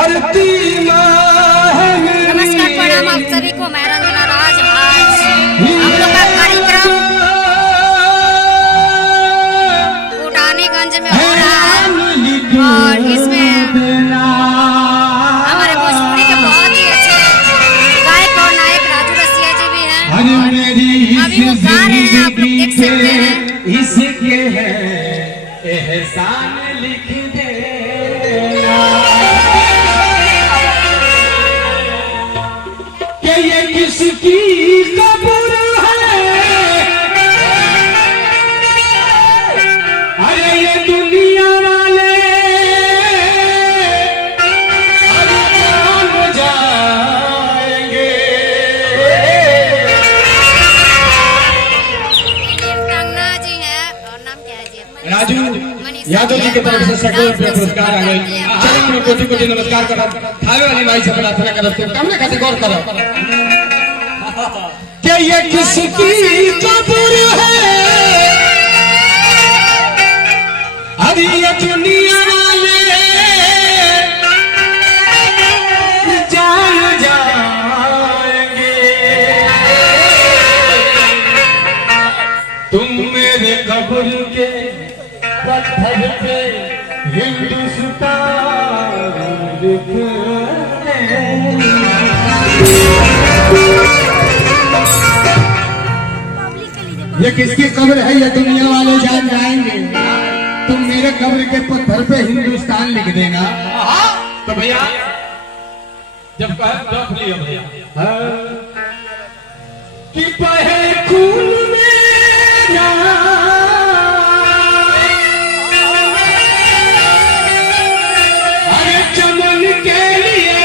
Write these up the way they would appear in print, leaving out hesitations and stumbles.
धरती नमस्कार प्रणाम आप सभी को। मैं रंजना राज। आज हम लोग का कार्यक्रम उठानीगंज में हो रहा है और इसमें हमारे भोजपुरी के बहुत ही अच्छे गायक और नायक राजू रसिया जी भी हैं। अभी वो गा रहे हैं, आप लोग देख सकते हैं। इसके है एहसान लिख देना कि ये किसकी कब्र है। अरे ये दुनिया वाले जान जाएंगे। कंगना जी हैं और नाम क्या है जी? राजू यादव जी की तरफ से सैकड़ों रुपये पुरस्कार आ गए। चरण में कोटि कोटि नमस्कार करब। थावे वाली माई से प्रार्थना करब तो कम खातिर गौर करब कि ये किसकी कब्र है। अरे ये दुनिया वाले जान जाएंगे। तुम मेरे कब्र के पत्थर पे हिंदुस्तान लिखते। ये किसकी कब्र है ये दुनिया वाले जान जाएंगे। तुम मेरे कब्र के पत्थर पे हिंदुस्तान लिख देना। तो भैया जब रख लिया भैया कि बहे खून में चमन के लिए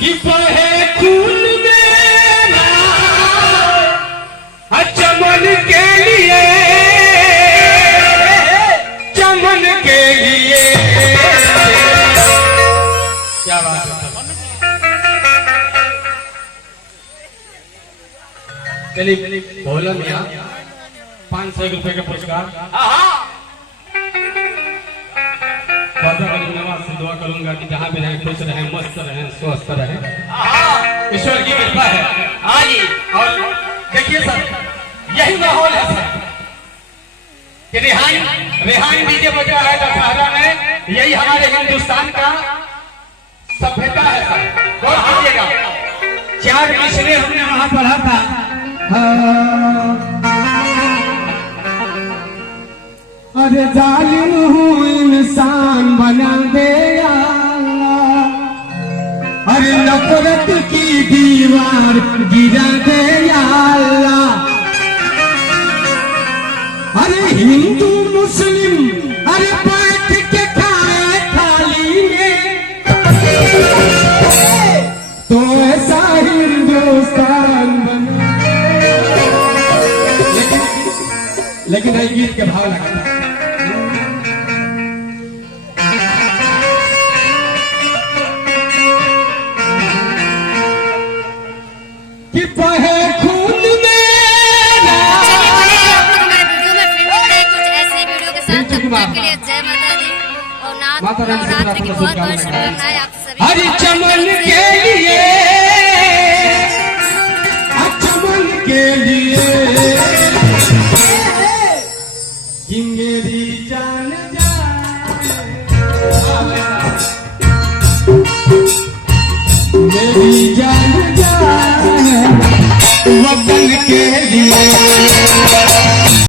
कि बहे खून मेरा चमन के लिए चमन के लिए। क्या बात है। चलिए भोला मियाँ 500 रुपए का पुरस्कार। नवाज से दुआ करूंगा कि जहाँ भी रहें खुश रहें, मस्त रहें, स्वस्थ रहें। ईश्वर की कृपा है। हाँ जी। और देखिए सर यही माहौल है सर कि रेहान डीजे बजा है दशहरा में। यही हमारे हिंदुस्तान का सभ्यता है सर। गौर कीजिएगा 4 मिसरे हमने वहां पढ़ा था। अरे जालिम हूँ इंसान बना दे अल्लाह। अरे नफरत की दीवार गिरा दे अल्लाह। अरे हिंदू मुस्लिम अरे बैठ के खाए थाली में तो ऐसा हिंदुस्तान बना। लेकिन ये गीत के भाव लगता है कि बहे खून में। आप लोग हमारे वीडियो में फिल्म बनाए कुछ ऐसे वीडियो के साथ। तब तक के लिए जय माता दी और नवरात्रि की बहुत बहुत शुभकामनाएं आप सभी। हरि चमन के लिए चमन के लिए कि मेरी जान मेरी जान जाए वतन के लिए।